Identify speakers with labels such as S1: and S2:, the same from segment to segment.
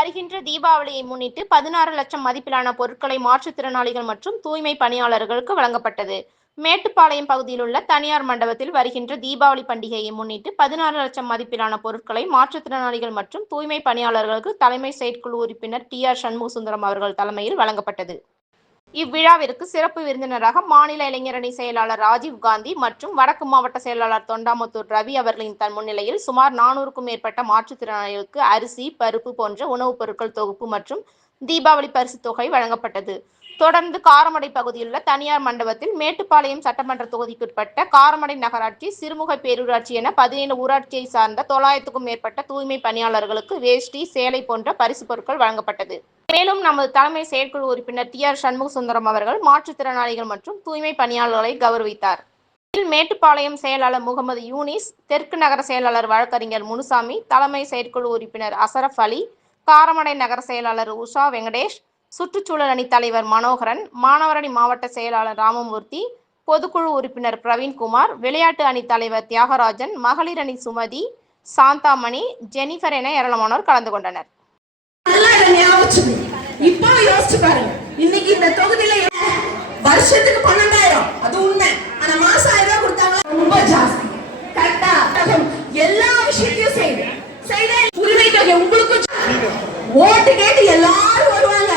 S1: வருகின்ற தீபாவளியை முன்னிட்டு பதினாறு லட்சம் மதிப்பிலான பொருட்களை மாற்றுத்திறனாளிகள் மற்றும் தூய்மை பணியாளர்களுக்கு வழங்கப்பட்டது. மேட்டுப்பாளையம் பகுதியில் உள்ள தனியார் மண்டபத்தில் வருகின்ற தீபாவளி பண்டிகையை முன்னிட்டு பதினாறு லட்சம் மதிப்பிலான பொருட்களை மாற்றுத்திறனாளிகள் மற்றும் தூய்மை பணியாளர்களுக்கு தலைமை செயற்குழு உறுப்பினர் டி ஆர் சண்முகசுந்தரம் அவர்கள் தலைமையில் வழங்கப்பட்டது. இவ்விழாவிற்கு சிறப்பு விருந்தினராக மாநில இளைஞரணி செயலாளர் ராஜீவ் காந்தி மற்றும் வடக்கு மாவட்ட செயலாளர் தொண்டாமுத்தூர் ரவி அவர்களின் தன் முன்னிலையில் சுமார் நானூறுக்கும் மேற்பட்ட மாற்றுத்திறனாளிகளுக்கு அரிசி பருப்பு போன்ற உணவுப் பொருட்கள் தொகுப்பு மற்றும் தீபாவளி பரிசு தொகை வழங்கப்பட்டது. தொடர்ந்து காரமடை பகுதியிலுள்ள தனியார் மண்டபத்தில் மேட்டுப்பாளையம் சட்டமன்ற தொகுதிக்குட்பட்ட காரமடை நகராட்சி சிறுமுகை பேரூராட்சி என பதினேழு ஊராட்சியை சார்ந்த தொள்ளாயிரத்துக்கும் மேற்பட்ட தூய்மை பணியாளர்களுக்கு வேஷ்டி சேலை போன்ற பரிசு பொருட்கள் வழங்கப்பட்டது. மேலும் நமது தலைமை செயற்குழு உறுப்பினர் டி ஆர் சண்முக சுந்தரம் அவர்கள் மாற்றுத்திறனாளிகள் மற்றும் தூய்மை பணியாளர்களை கௌரவித்தார். இதில் மேட்டுப்பாளையம் செயலாளர் முகமது யூனிஸ் தெற்கு நகர செயலாளர் வழக்கறிஞர் முனுசாமி தலைமை செயற்குழு உறுப்பினர் அசரப் அலி காரமடை நகர செயலாளர் உஷா வெங்கடேஷ் சுற்றுச்சூழல் அணி தலைவர் மனோகரன் மாணவரணி மாவட்ட செயலாளர் ராமமூர்த்தி பொதுக்குழு உறுப்பினர் பிரவீன்குமார் விளையாட்டு அணி தலைவர் தியாகராஜன் மகளிர் அணி சுமதி சாந்தாமணி ஜெனிஃபர் என ஏராளமானோர் கலந்து கொண்டனர்.
S2: ஞாபகம் இப்போ யோசிச்சு பாருங்க. இன்னைக்கு இந்த தொகுதியில வருஷத்துக்கு பன்னெண்டாயிரம். அது உண்மை. ஆனா மாசம் ஆயிரம் ரூபாய் கொடுத்தாங்க. ரொம்ப ஜாஸ்தி. கரெக்டா எல்லா விஷயத்தையும் செய்யுது செய்த உரிமை தொகை உங்களுக்கும் ஓட்டு கேட்டு எல்லாரும் வருவாங்க.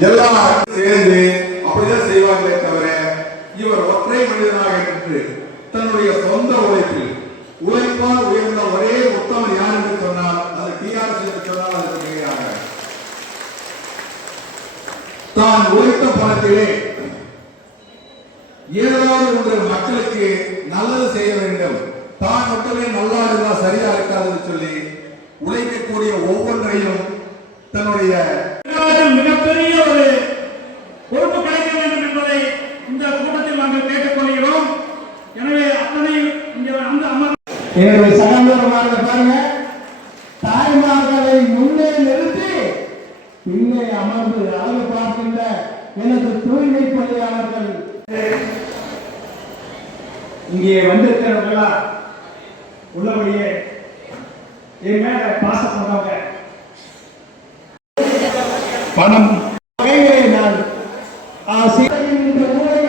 S2: இவர்தான்
S3: ஒரே மனிதனாக நின்று தன்னுடைய சொந்த உழைப்பில் உழைப்பால் உயர்ந்த ஒரே உத்தமன் யார் என்று சொன்னால் அது டிஆர்எஸ் என்று சொன்னால் அது மிகையாக தான் உழைத்த பணத்திலே ஏதாவது ஒன்று மக்களுக்கு நல்லது செய்ய வேண்டும். தான் மட்டுமே நல்லா இருந்தால் சரியா இருக்காதுன்னு சொல்லி உழைக்கக்கூடிய ஒவ்வொன்றையும் தன்னுடைய
S4: மிகப்பெரிய ஒரு பொறுப்பு கிடைக்க வேண்டும் என்பதை இந்த கூட்டத்தில் நாங்கள் கேட்டுக்கொள்கிறோம். எனவே அத்தனை இங்கே அந்த அமர்
S5: என்னுடைய சகோதரமாக பாருங்க. தாய்மார்களை முன்னே நிறுத்தி பின்னே அமர்ந்து அழகு பார்க்கின்ற எனது தூய்மை பணியாளர்கள். இங்கே வந்திருக்கிறவர்களா? உள்ளபடியே என் மேல பாசப்படுறவங்க பணம். வகைகளை நான் ஆசிரியரின் இந்த ஊரை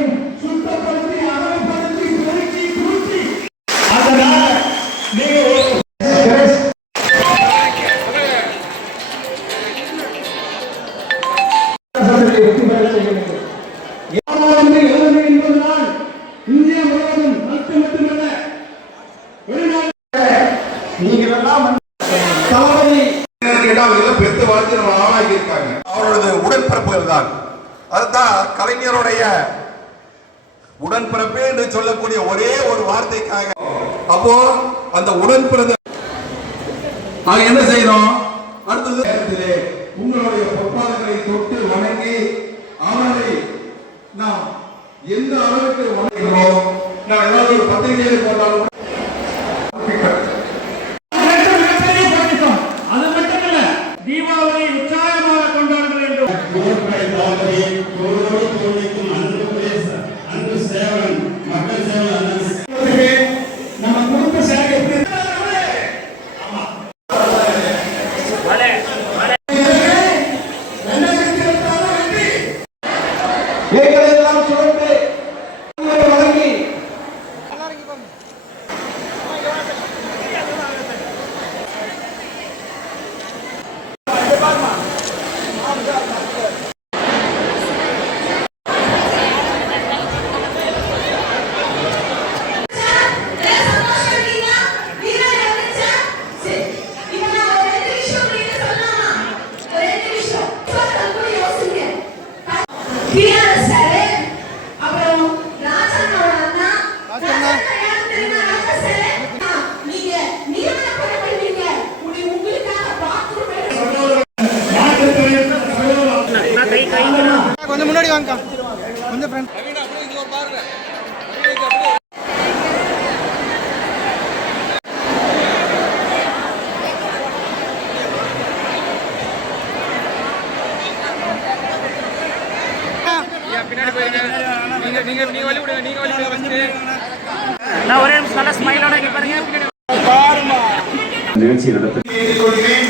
S5: சட்டத்தை வெற்றி பெற செய்ய வேண்டும். ஏழாவது எழுபது என்பது நாள் இந்தியா முழுவதும் நாட்டு மட்டுமல்ல வெளிநாட்டு நீங்கள் எல்லாம் தளபதி
S3: நம்ம இருக்காங்க அவரோட உடன்பிறப்புகள் தான். அதுதான் கலைஞருடைய உடன்பிறப்பு என்று சொல்லக்கூடிய ஒரே ஒரு வார்த்தைக்காக. அப்போ அந்த உடன்பிறந்த என்ன செய்யணும் அடுத்தது உங்களுடைய பொற்பாதங்களை தொட்டு வணங்கி அவரை நாம் எந்த அளவுக்கு வணங்குகிறோம்? நான் ஏதாவது ஒரு பத்திரிகையில் போட்டாலும்
S6: வாங்கக்கா. கொஞ்சம் ஃப்ரெண்ட் பின்னாடி போயிருங்க
S4: நீங்க நீங்க நீங்க வழி விடுங்க நீங்க வழி விடுங்க ஃபர்ஸ்ட்
S7: நான் ஒரே நிமிஷம் நல்லா ஸ்மைலோட இங்க பாருங்க. பின்னாடி
S3: ஏற்றுக்கொள்கிறேன்